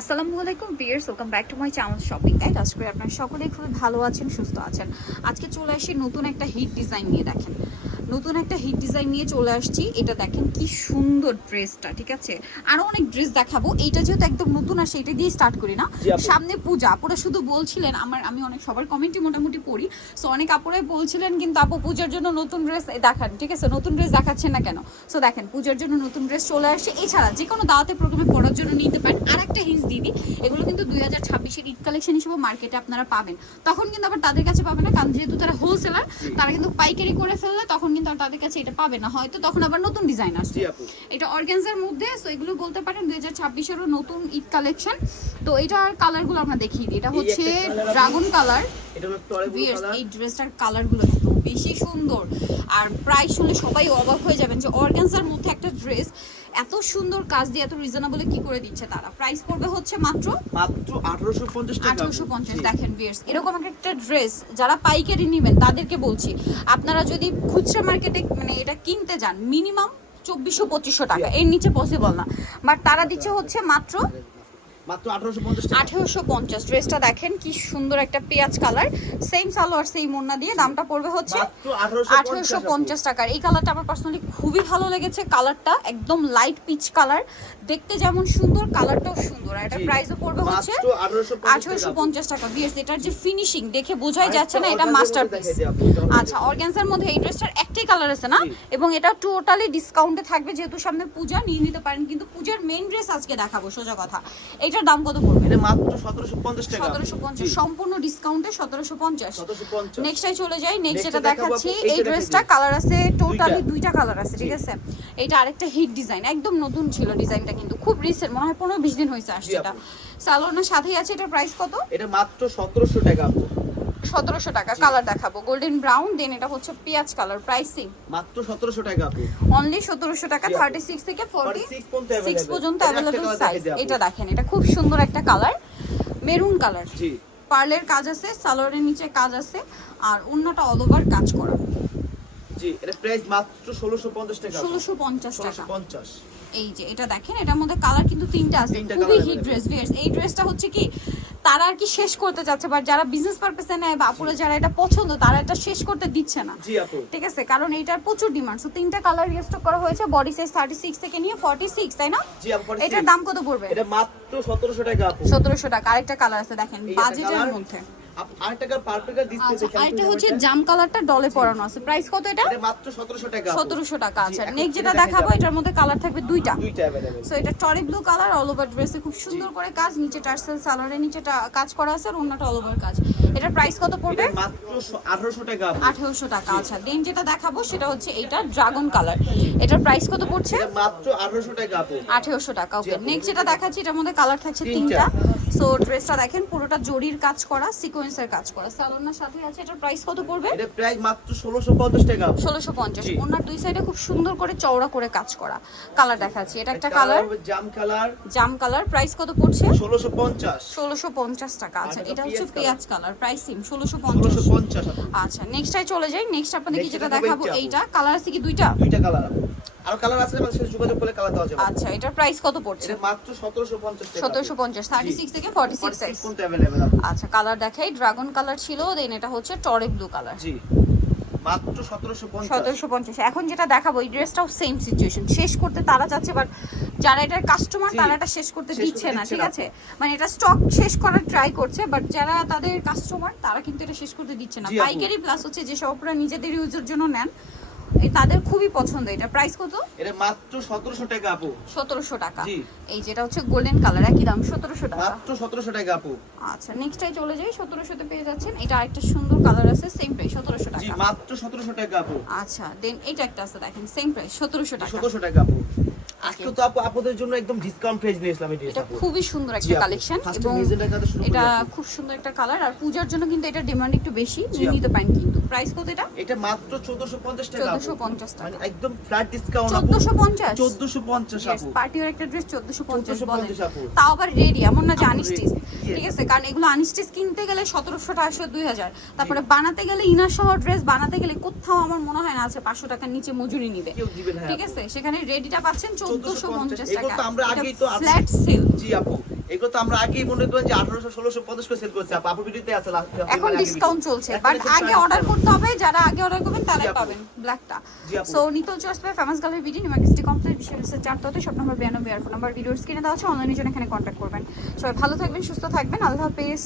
আসসালামু আলাইকুম viewers welcome back to my channel shopping guide আজকে করে আপনারা সকলেই খুবই ভালো আছেন সুস্থ আছেন। আজকে চলে আসি নতুন একটা হিট ডিজাইন নিয়ে দেখেন। নতুন একটা হিট ডিজাইন নিয়ে চলে আসছি। এটা দেখেন কি সুন্দর ড্রেসটা ঠিক আছে? আরও অনেক ড্রেস দেখাবো। এইটা যেহেতু একদম নতুন আসে এটা দিয়ে স্টার্ট করি না। সামনে পূজা। আপুরা শুধু বলছিলেন আমার আমি অনেক সবার কমেন্টে মোটামুটি পড়ি। সো অনেক আপুরাই বলছিলেন কিন্তু আপু পূজার জন্য নতুন ড্রেস দেখান ঠিক আছে? নতুন ড্রেস দেখাচ্ছেন না কেন? সো দেখেন পূজার জন্য নতুন ড্রেস চলে আসে। এছাড়া যে কোনো দাওয়াতে প্রোগ্রামে পড়ার জন্য নিতে পারেন। আর একটা হিন্স দিদি এগুলো কিন্তু দুই হাজার ছাব্বিশের ঈদ কালেকশন হিসেবে মার্কেটে আপনারা পাবেন। তখন কিন্তু আবার তাদের কাছে পাবেন না কারণ যেহেতু তারা হোলসেলার তারা কিন্তু পাইকারি করে ফেললে তখন কিন্তু আর তাদের কাছে এটা পাবে না। হয়তো তখন আবার নতুন ডিজাইন আসবে। এটা অর্গানজার মধ্যে সো এগুলো বলতে পারেন দুই হাজার ছাব্বিশেরও নতুন ঈদ কালেকশন তো এটার কালারগুলো আমরা দেখিয়ে দিই। এটা হচ্ছে ড্রাগন কালার এই ড্রেসটার কালারগুলো এত বেশি সুন্দর। আর প্রায় শুনলে সবাই অবাক হয়ে যাবেন যে অর্গানজার মধ্যে একটা ড্রেস এত সুন্দর কাজ দিয়ে এত রিজনেবলে কি করে দিচ্ছে তারা? প্রাইস পড়বে হচ্ছে মাত্র মাত্র 1850 টাকা। আঠারোশো আপু। পঞ্চাশ জি। দেখেন ভিয়ার্স এরকম একটা ড্রেস যারা পাইকারি নেবেন তাদেরকে বলছি আপনারা যদি খুচরা মার্কেটে মানে এটা কিনতে যান মিনিমাম চব্বিশশো পঁচিশশো টাকা। এর নিচে পসিবল না। বাট তারা দিচ্ছে হচ্ছে মাত্র মাত্র 1850 টাকা। আঠেরোশো পঞ্চাশ। ড্রেসটা দেখেন কি সুন্দর একটা পেঁয়াজ কালার। সেম সালোয়ার সেই মোন্না দিয়ে দামটা পড়বে হচ্ছে 1850 টাকার। এই কালারটা আমার পার্সোনালি খুবই ভালো লেগেছে। কালারটা একদম লাইট পিচ কালার দেখতে যেমন সুন্দর কালারটাও সুন্দর। আর এটা প্রাইসও পড়বে হচ্ছে 1850 আঠারোশো টাকা। বিএস এটার যে ফিনিশিং দেখে বোঝাই যাচ্ছে না এটা organza মাস্টার পিস দেখাই দিই আপু, আচ্ছা অর্গ্যানজার মধ্যে এই ড্রেসটার একটাই কালার আছে না? এবং এটা টোটালি ডিসকাউন্টে থাকবে যেহেতু সামনে পূজা নিয়ে নিতে পারেন। কিন্তু পূজার মেইন ড্রেস আজকে দেখাবো সোজা কথা। এটার দাম কত পড়বে? এটা মাত্র 1750 টাকা। সতেরোশো পঞ্চাশ। জি, সম্পূর্ণ ডিসকাউন্টে সতেরোশো পঞ্চাশ। 1750 নেক্সটে চলে যাই। নেক্সট যেটা দেখাচ্ছি এই ড্রেসটা কালার আছে টোটালি দুইটা। কালার আছে ঠিক আছে? এটা আরেকটা হিট ডিজাইন একদম নতুন ছিল ডিজাইনটা কিন্তু। খুব রিসেন্ট মনে হয় পনেরো বিশ দিন হয়েছে আসছে এটা। সালোনার সাথেই আছে এটা প্রাইস কত? এটা মাত্র 1700 টাকা সতেরোশো টাকা কালার দেখাবো। গোল্ডেন ব্রাউন দেন এটা হচ্ছে পেঁয়াজ কালার প্রাইসিং মাত্র 1700 টাকা অনলি সতেরোশো টাকা। থার্টি সিক্স থেকে ফোর্টি 46 পর্যন্ত সিক্স পর্যন্ত অ্যাভেলেবল সাইজ। এটা দেখেন এটা খুব সুন্দর একটা কালার মেরুন কালার জি। পার্লের কাজ আছে সালোয়ারের নিচে কাজ আছে আর অন্যটা অল ওভার কাজ করা। জি এটা প্রাইস মাত্র 1650 টাকা আপু। ষোলোশো পঞ্চাশ টাকা। 1650 এই যে এটা দেখেন এটার মধ্যে কালার কিন্তু তিনটা আছে। খুবই হিট। ড্রেস ভিয়ার্স এই ড্রেসটা হচ্ছে কি তারা আর কি শেষ করতে যাচ্ছে বাট যারা বিজনেস পারপাসে নেয় বা আপুরা যারা এটা পছন্দ তারা এটা শেষ করতে দিচ্ছে না। ঠিক আছে? কারণ এটার প্রচুর ডিমান্ড সো তিনটা কালার রিস্টক করা হয়েছে বডি সাইজ থার্টি সিক্স থেকে নিয়ে ফর্টি সিক্স তাই না? 46 এটার দাম কত পড়বে? এটা মাত্র 1700 টাকা আপু। সতেরোশো টাকা। আরেকটা কালার আছে দেখেন বাজেটের মধ্যে। আচ্ছা, এটা। টাকা আচ্ছা। কাজ। করা আছে আর অন্যটা কাজ। এটার প্রাইস কত পড়বে? টাকা আচ্ছা। দেন যেটা দেখাবো সেটা হচ্ছে এটা ড্রাগন কালার এটার প্রাইস কত পড়ছে? টাকা নেক্সট যেটা দেখাচ্ছি এটার মধ্যে কালার থাকছে তিনটা। সো ড্রেসটা দেখেন পুরোটা জরির কাজ করা সিকোয়েন্সের কাজ করা। সালোনার সাথে আছে এটার প্রাইস কত পড়বে? এটা প্রাইস মাত্র 1650 টাকা। আপু। ষোলোশো পঞ্চাশ। জি। ওনার দুই সাইডে খুব সুন্দর করে চওড়া করে কাজ করা। কালার দেখাচ্ছি এটা একটা কালার জাম কালার জাম কালার প্রাইস কত পড়ছে? 1650 ষোলোশো পঞ্চাশ টাকা আচ্ছা এটা হচ্ছে পেঁয়াজ কালার প্রাইসিং পঞ্চাশ। 1650 আপু। আচ্ছা নেক্সটটাই চলে যাই নেক্সট আপনাদেরকে Next যেটা দেখাবো এইটা। কালার আছে কি দুইটা? দুইটা কালার আর কালার আছে আমাদের সাথে যোগাযোগ করলে কালার দেওয়া যাবে আচ্ছা এটার প্রাইস কত পড়ছে এটা মাত্র 1750 টাকা সতেরোশো পঞ্চাশ থার্টি সিক্স থেকে ফর্টি সিক্স 46 পর্যন্ত अवेलेबल আপু আচ্ছা কালার দেখাই ড্রাগন কালার ছিল দেন এটা হচ্ছে টরে ব্লু কালার জি মাত্র 1750 সতেরোশো পঞ্চাশ এখন যেটা দেখাবো এই ড্রেসটাও সেম সিচুয়েশন শেষ করতে তারা চাচ্ছে বাট যারা এটার কাস্টমার জি, তারা এটা শেষ করতে শেষ করতে দিচ্ছে না দিচ্ছে ঠিক না। আছে মানে এটা স্টক শেষ করার ট্রাই করছে বাট যারা তাদের কাস্টমার তারা কিন্তু এটা শেষ করতে দিচ্ছে না জি, আপু। পাইকারি প্লাস হচ্ছে যেসব আপনারা নিজেদের ইউজের জন্য নেন এই তাদের খুবই পছন্দ এটা প্রাইস কত? এটা মাত্র 1700 টাকা আপু। সতেরোশো টাকা। জি। এই যেটা হচ্ছে গোল্ডেন কালার একই দাম সতেরোশো টাকা। মাত্র 1700 টাকা আপু। আচ্ছা নেক্সটটাই চলে যাই সতেরোশোতে পেয়ে যাচ্ছেন। এটা আরেকটা সুন্দর কালার আছে সেম প্রাইস সতেরোশো জি টাকা। মাত্র 1700 টাকা আপু। আচ্ছা দেন এটা একটা আছে দেখেন সেম প্রাইস সতেরোশো টাকা। 1700 টাকা আপু। আজকে তো আপু আপনাদের জন্য একদম ডিসকাউন্ট প্রাইস নিয়ে এটা খুবই সুন্দর একটা কালেকশন এবং এটা খুব সুন্দর একটা কালার আর পূজার জন্য কিন্তু এটা ডিমান্ড একটু বেশি। নিয়ে নিতে পারেন কিন্তু। প্রাইস কত এটা? এটা মাত্র 1450 টাকা 1450 টাকা। মানে একদম ফ্ল্যাট ডিসকাউন্ট আপু। চোদ্দশো পঞ্চাশ? 1450 আপু। পার্টির একটা ড্রেস চোদ্দশো পঞ্চাশ বলেন। তাও আবার রেডি এমন না যে আনস্টিচ ঠিক আছে কারণ এগুলো আনস্টিচ কিনতে গেলে সতেরোশো আটশো দুই হাজার তারপরে বানাতে গেলে ইনার সহ ড্রেস বানাতে গেলে কোথাও আমার মনে হয় না আছে পাঁচশো টাকার নিচে মজুরি নিবে। হ্যাঁ ঠিক আছে সেখানে রেডিটা পাচ্ছেন চোদ্দশো পঞ্চাশ এগুলো তো আমরা আগেই তো ফ্ল্যাট সেল জি আপু। এগুলো তো আমরা আগেই মনে করেন যে আঠারোশো ষোলোশো পঞ্চাশ করে সেল করছি। আপু আপুর ভিডিওতে আছে এখন আগে ডিসকাউন্ট চলছে। বাট আগে অর্ডার করতে হবে যারা আগে অর্ডার করবেন তারাই পাবেন ব্ল্যাকটা সো নিতল চয়েস বাই ফেমাস গালের ভিডিও কমপ্লিট চারটাতে সব নম্বর বিরানব্বই আর ফোন নাম্বার ভিডিওর স্ক্রিনে দেওয়া আছে অনলাইনের জন্য এখানে কন্ট্যাক্ট করবেন। সবাই ভালো থাকবেন সুস্থ থাকবেন আল্লাহ হাফেজ।